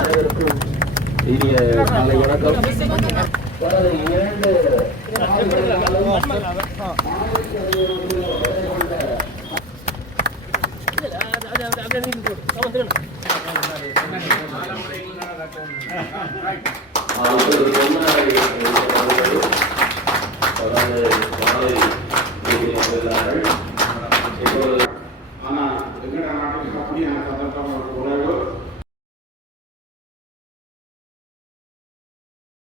ஆனா எங்கடா நாட்டுக்கு அப்படியே நான் கதற்காம ஒரு குறை